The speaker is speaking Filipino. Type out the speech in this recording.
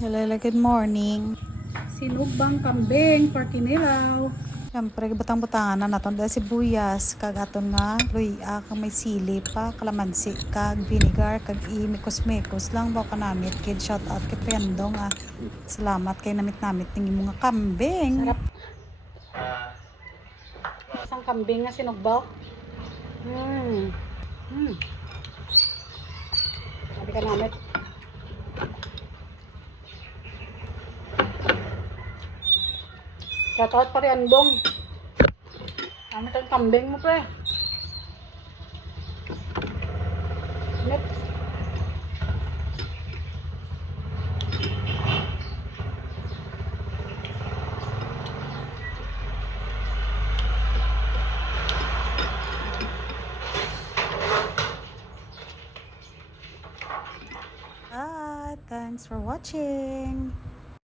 Hello, good morning. Sinugbang kambing for kinilaw. Siyempre, butang-butangan na naton dahil sibuyas, kag aton nga, luya, kag may sili pa, kalamansi, kag vinegar, kag imikos-mikos lang ba kanamit, kid shout out kay Prendong Salamat kay namit-namit ng mga kambing. Sarap. Isang kambing nga sinugbaw. Sabi ka namit. Shout out pa rin Andong. Namit ang kambing mo pre. Namit. Thanks for watching.